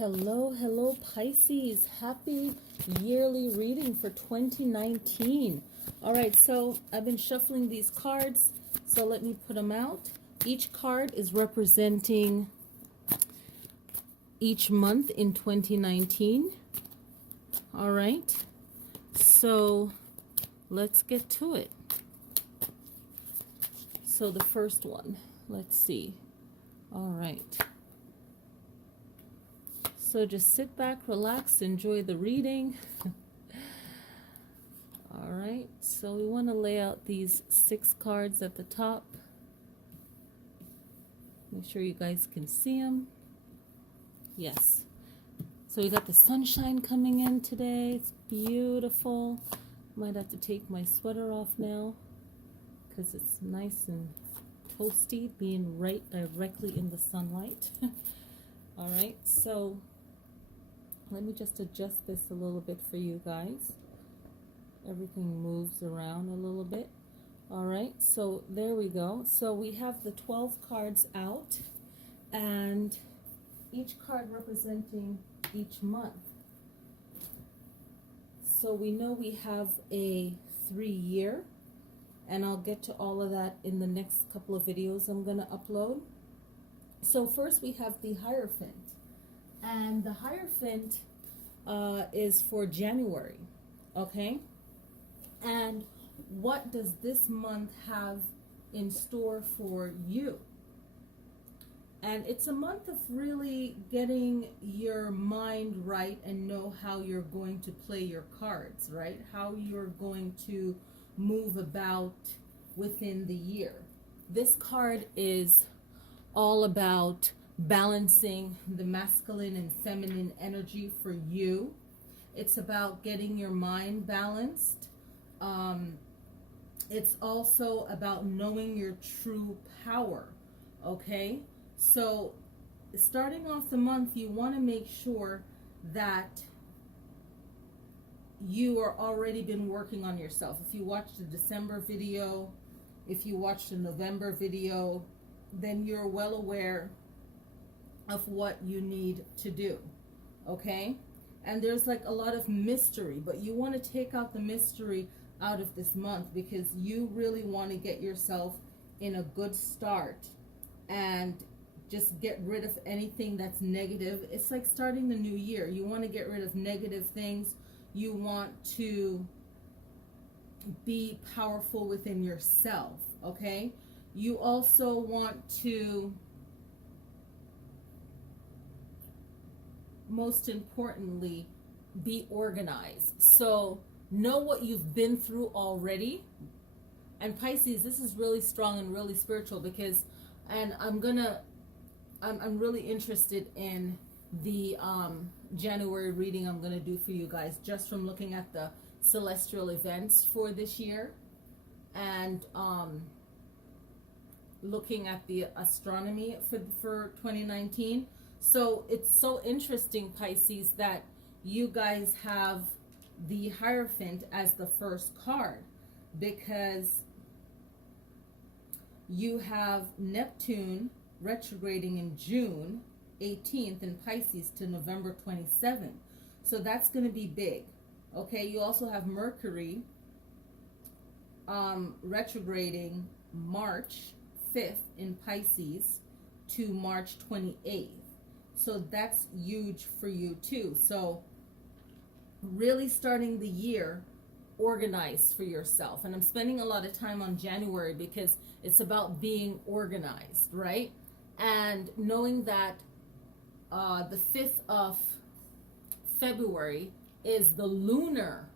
Hello, hello, Pisces. Happy yearly reading for 2019. All right, so I've been shuffling these cards, so let me put them out. Each card is representing each month in 2019. All right, so let's get to it. So the first one, let's see. All right. So just sit back, relax, enjoy the reading. All right, so we want to lay out these 6 cards at the top. Make sure you guys can see them. Yes. So we got the sunshine coming in today. It's beautiful. Might have to take my sweater off now because it's nice and toasty being right directly in the sunlight. All right, so let me just adjust this a little bit for you guys. Everything moves around a little bit. All right, so there we go. So we have the 12 cards out, and each card representing each month. So we know we have a 3-year, and I'll get to all of that in the next couple of videos I'm going to upload. So first we have the Hierophant. And the Hierophant is for January, okay? And what does this month have in store for you? And it's a month of really getting your mind right and know how you're going to play your cards, right? How you're going to move about within the year. This card is all about balancing the masculine and feminine energy for you. It's about getting your mind balanced. It's also about knowing your true power, okay? So starting off the month, you want to make sure that you are already been working on yourself. If you watched the December video, if you watched the November video, then you're well aware of what you need to do, okay? And there's like a lot of mystery, but you want to take out the mystery out of this month because you really want to get yourself in a good start and just get rid of anything that's negative. It's like starting the new year. You want to get rid of negative things. You want to be powerful within yourself, okay? You also want to, most importantly, be organized. So know what you've been through already. And Pisces, this is really strong and really spiritual because, and I'm really interested in the January reading I'm gonna do for you guys, just from looking at the celestial events for this year and looking at the astronomy for 2019. So it's so interesting, Pisces, that you guys have the Hierophant as the first card because you have Neptune retrograding in June 18th in Pisces to November 27th. So that's going to be big. Okay, you also have Mercury retrograding March 5th in Pisces to March 28th. So that's huge for you too. So really starting the year organized for yourself. And I'm spending a lot of time on January because it's about being organized, right? And knowing that the 5th of February is the lunar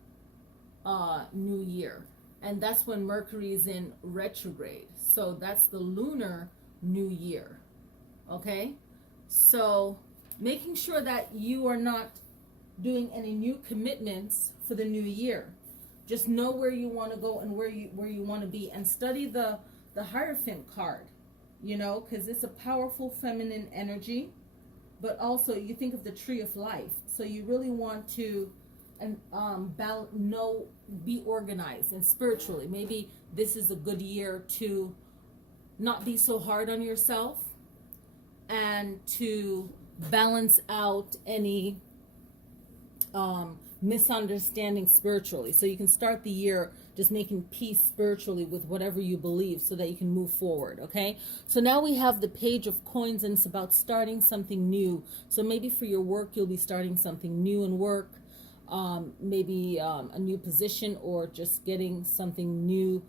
new year. And that's when Mercury is in retrograde. So that's the lunar new year. Okay? So making sure that you are not doing any new commitments for the new year. Just know where you want to go and where you want to be, and study the Hierophant card, you know, because it's a powerful feminine energy, but also you think of the tree of life. So you really want to be organized and spiritually. Maybe this is a good year to not be so hard on yourself and to balance out any misunderstanding spiritually. So you can start the year just making peace spiritually with whatever you believe so that you can move forward, okay? So now we have the Page of Coins, and it's about starting something new. So maybe for your work, you'll be starting something new in work, maybe a new position, or just getting something new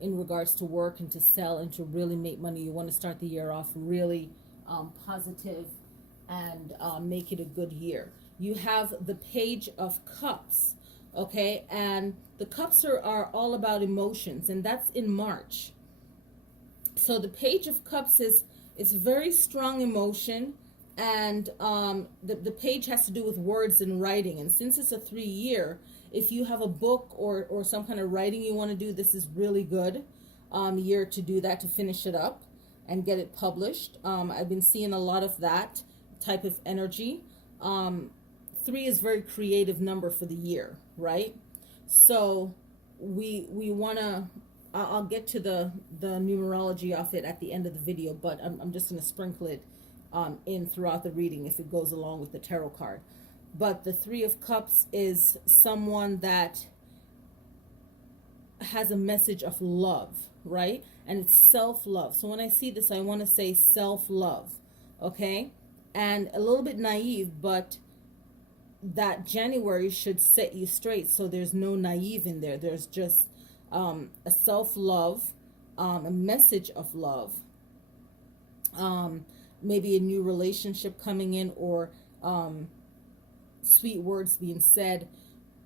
in regards to work and to sell and to really make money. You want to start the year off really positive and make it a good year. You have the Page of Cups, okay? And the cups are all about emotions, and that's in March. So the Page of Cups is very strong emotion, and the page has to do with words and writing. And since it's a 3-year, if you have a book or some kind of writing you want to do, this is really good year to do that, to finish it up and get it published. I've been seeing a lot of that type of energy. 3 is very creative number for the year, right? So we want to, I'll get to the numerology of it at the end of the video, but I'm just going to sprinkle it in throughout the reading if it goes along with the tarot card. But the 3 of Cups is someone that has a message of love, right? And it's self-love. So when I see this, I want to say self-love, okay? And a little bit naive, but that January should set you straight. So there's no naive in there. There's just a self-love, a message of love, maybe a new relationship coming in, or sweet words being said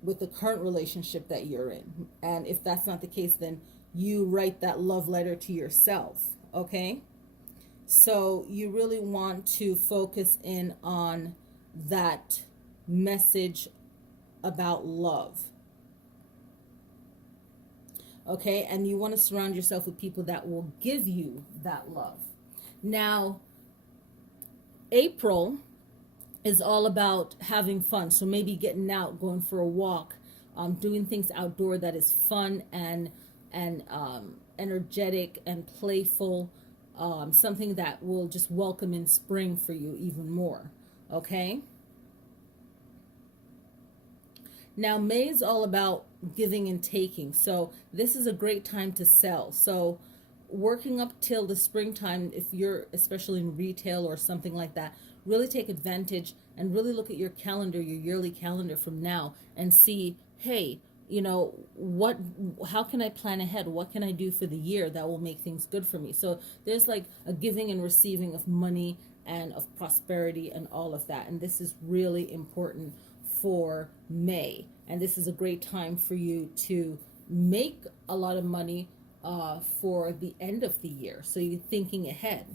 with the current relationship that you're in. And if that's not the case, then you write that love letter to yourself, okay? So you really want to focus in on that message about love, okay? And you want to surround yourself with people that will give you that love. Now, April is all about having fun. So maybe getting out, going for a walk, doing things outdoor that is fun and energetic and playful, something that will just welcome in spring for you even more, okay? Now, May is all about giving and taking. So this is a great time to sell. So working up till the springtime, if you're especially in retail or something like that, really take advantage and really look at your calendar, your yearly calendar from now, and see, hey, you know, how can I plan ahead? What can I do for the year that will make things good for me? So there's like a giving and receiving of money and of prosperity and all of that. And this is really important for May. And this is a great time for you to make a lot of money for the end of the year. So you're thinking ahead.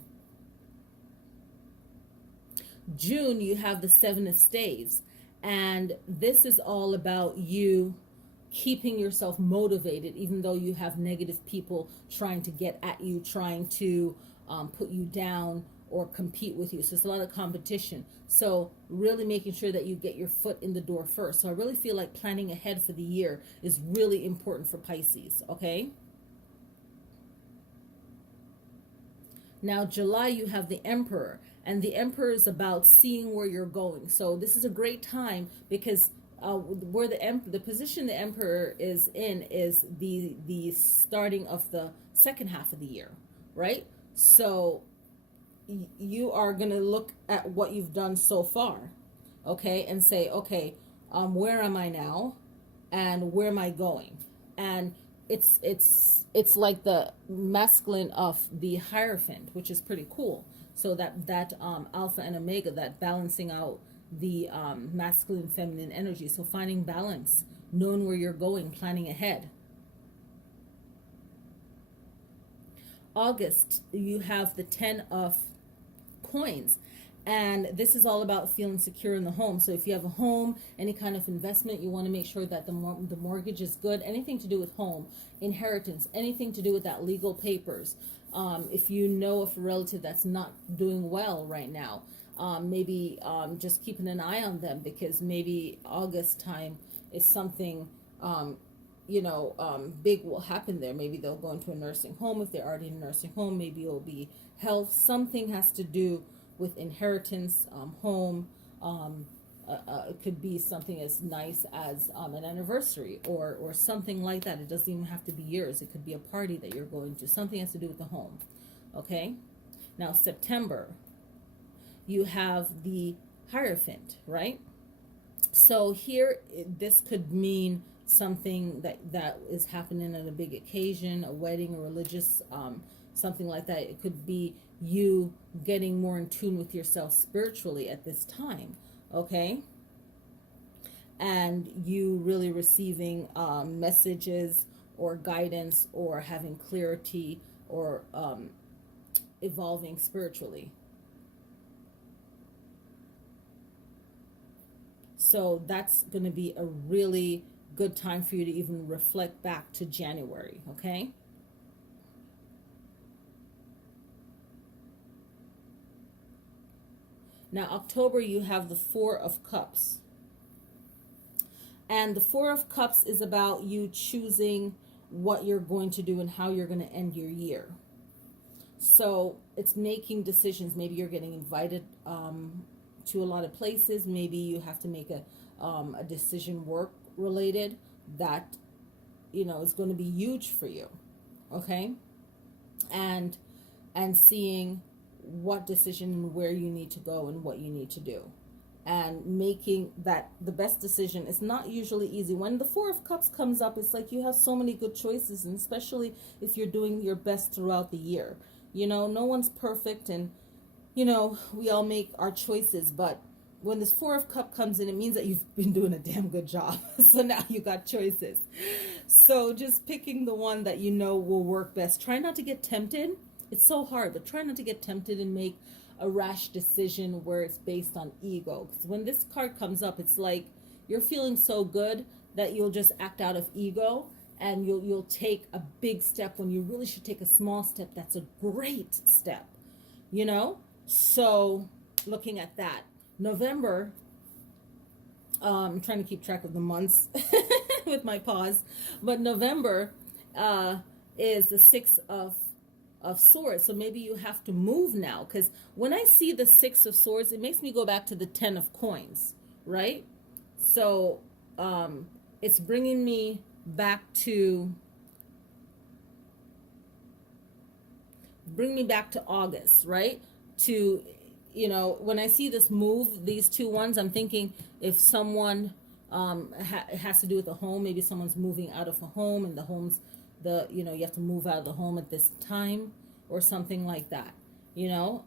June, you have the 7 of Staves. And this is all about you keeping yourself motivated, even though you have negative people trying to get at you, trying to put you down or compete with you. So it's a lot of competition. So really making sure that you get your foot in the door first. So I really feel like planning ahead for the year is really important for Pisces, okay? Now, July, you have the Emperor. And the Emperor is about seeing where you're going. So this is a great time because where the position the Emperor is in is the starting of the second half of the year, right? So you are going to look at what you've done so far, okay, and say, okay, where am I now, and where am I going? And it's like the masculine of the Hierophant, which is pretty cool. So that alpha and omega, that balancing out the masculine feminine energy. So finding balance, knowing where you're going, planning ahead. August, you have the 10 of Coins. And this is all about feeling secure in the home. So if you have a home, any kind of investment, you want to make sure that the mortgage is good. Anything to do with home, inheritance, anything to do with that legal papers. If you know of a relative that's not doing well right now, maybe just keeping an eye on them, because maybe August time is something, big will happen there. Maybe they'll go into a nursing home if they're already in a nursing home. Maybe it'll be health. Something has to do with inheritance, home. It could be something as nice as an anniversary or something like that. It doesn't even have to be yours. It could be a party that you're going to. Something has to do with the home. Okay? Now, September, you have the Hierophant, right? So here, this could mean something that is happening at a big occasion, a wedding, a religious, something like that. It could be you getting more in tune with yourself spiritually at this time, okay? And you really receiving messages or guidance or having clarity or evolving spiritually. So that's going to be a really good time for you to even reflect back to January, okay? Now, October, you have the Four of Cups. And the Four of Cups is about you choosing what you're going to do and how you're going to end your year. So it's making decisions. Maybe you're getting invited to a lot of places. Maybe you have to make a decision work related that, you know, is going to be huge for you. Okay. And seeing what decision and where you need to go and what you need to do. And making that the best decision is not usually easy. When the Four of Cups comes up, it's like you have so many good choices, and especially if you're doing your best throughout the year. You know, no one's perfect, and, you know, we all make our choices, but when this Four of Cups comes in, it means that you've been doing a damn good job. So now you got choices. So just picking the one that you know will work best. Try not to get tempted. It's so hard, but try not to get tempted and make a rash decision where it's based on ego. Because when this card comes up, it's like you're feeling so good that you'll just act out of ego, and you'll take a big step when you really should take a small step. That's a great step, you know? So looking at that. November, I'm trying to keep track of the months with my pause, but November is the Six of Swords. So maybe you have to move now, because when I see the Six of Swords, it makes me go back to the 10 of Coins, right? So it's bringing me back to August, right? To, you know, when I see this move, these two ones, I'm thinking if someone it has to do with a home, maybe someone's moving out of a home, and the home's you know, you have to move out of the home at this time or something like that, you know,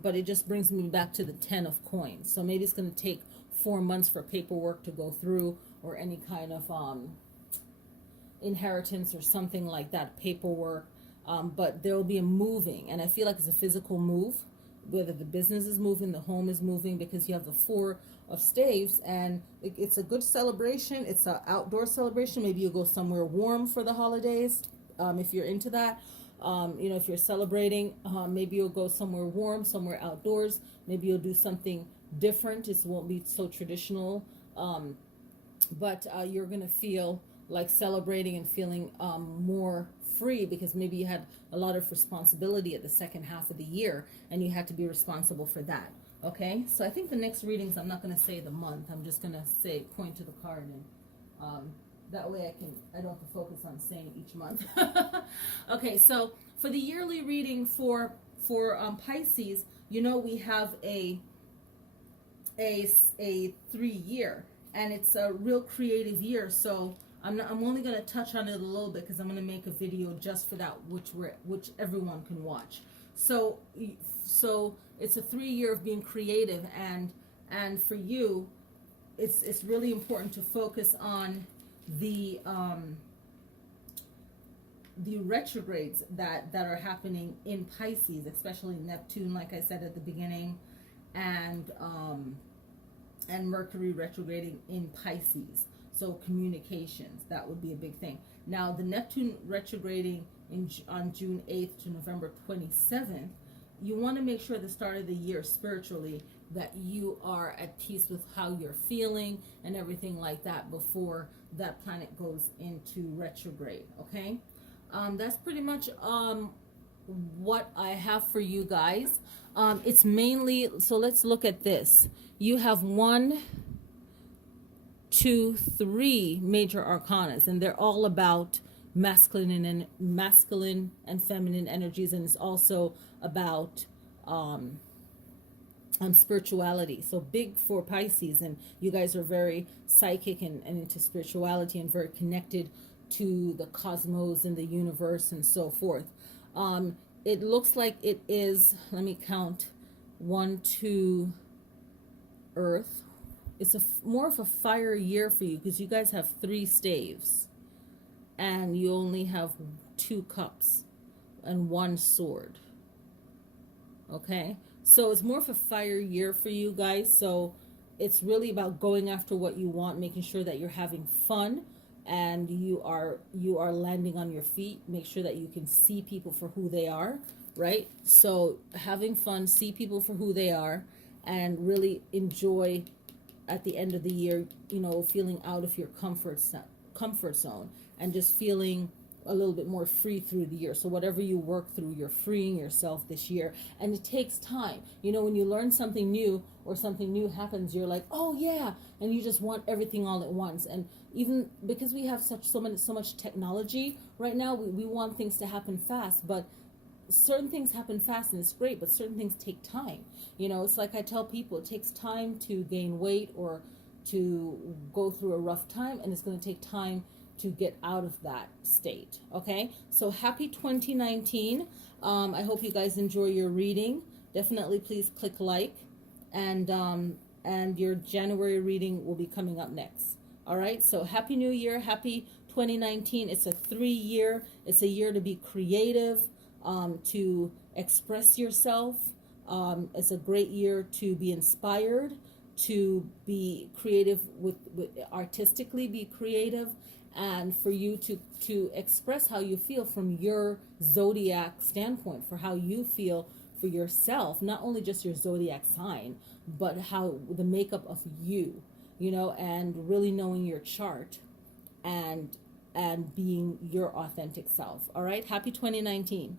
but it just brings me back to the 10 of Coins. So maybe it's going to take 4 months for paperwork to go through, or any kind of inheritance or something like that, paperwork, but there will be a moving, and I feel like it's a physical move, whether the business is moving, the home is moving, because you have the Four of Staves, and it's a good celebration. It's an outdoor celebration. Maybe you'll go somewhere warm for the holidays, if you're into that. You know, if you're celebrating, maybe you'll go somewhere warm, somewhere outdoors. Maybe you'll do something different. It won't be so traditional, but you're going to feel like celebrating and feeling more free, because maybe you had a lot of responsibility at the second half of the year, and you had to be responsible for that. Okay, so I think the next readings, I'm not going to say the month. I'm just going to say, point to the card, and that way I don't have to focus on saying each month. Okay, so for the yearly reading for Pisces, you know, we have a 3-year, and it's a real creative year. So I'm only going to touch on it a little bit, because I'm going to make a video just for that, which everyone can watch. So it's a 3-year of being creative, and for you, it's really important to focus on the retrogrades that are happening in Pisces, especially Neptune, like I said at the beginning, and Mercury retrograding in Pisces. So communications, that would be a big thing. Now, the Neptune retrograding on June 8th to November 27th, you want to make sure at the start of the year spiritually that you are at peace with how you're feeling and everything like that before that planet goes into retrograde, okay? That's pretty much what I have for you guys. It's mainly, so let's look at this. You have 1, 2, 3 major arcanas, and they're all about masculine and feminine energies, and it's also about spirituality. So big for Pisces, and you guys are very psychic and into spirituality and very connected to the cosmos and the universe and so forth. It looks like it is, let me count, 1, 2, Earth. It's more of a fire year for you because you guys have 3 staves and you only have 2 cups and 1 sword. Okay, so it's more of a fire year for you guys. So it's really about going after what you want, making sure that you're having fun and you are landing on your feet. Make sure that you can see people for who they are, right? So having fun, see people for who they are, and really enjoy at the end of the year, feeling out of your comfort zone and just feeling a little bit more free through the year. So whatever you work through, you're freeing yourself this year, and it takes time. When you learn something new or something new happens, you're like, oh yeah, and you just want everything all at once. And even because we have so much technology right now, we want things to happen fast, but certain things happen fast and it's great, but certain things take time. It's like I tell people, it takes time to gain weight or to go through a rough time, and it's going to take time to get out of that state. Okay, so happy 2019. I hope you guys enjoy your reading. Definitely please click like, and your January reading will be coming up next. All right, so happy new year, happy 2019. It's a 3-year, it's a year to be creative, to express yourself. It's a great year to be inspired, to be creative with artistically be creative, and for you to express how you feel from your zodiac standpoint, for how you feel for yourself, not only just your zodiac sign, but how the makeup of you, and really knowing your chart and being your authentic self. All right, happy 2019.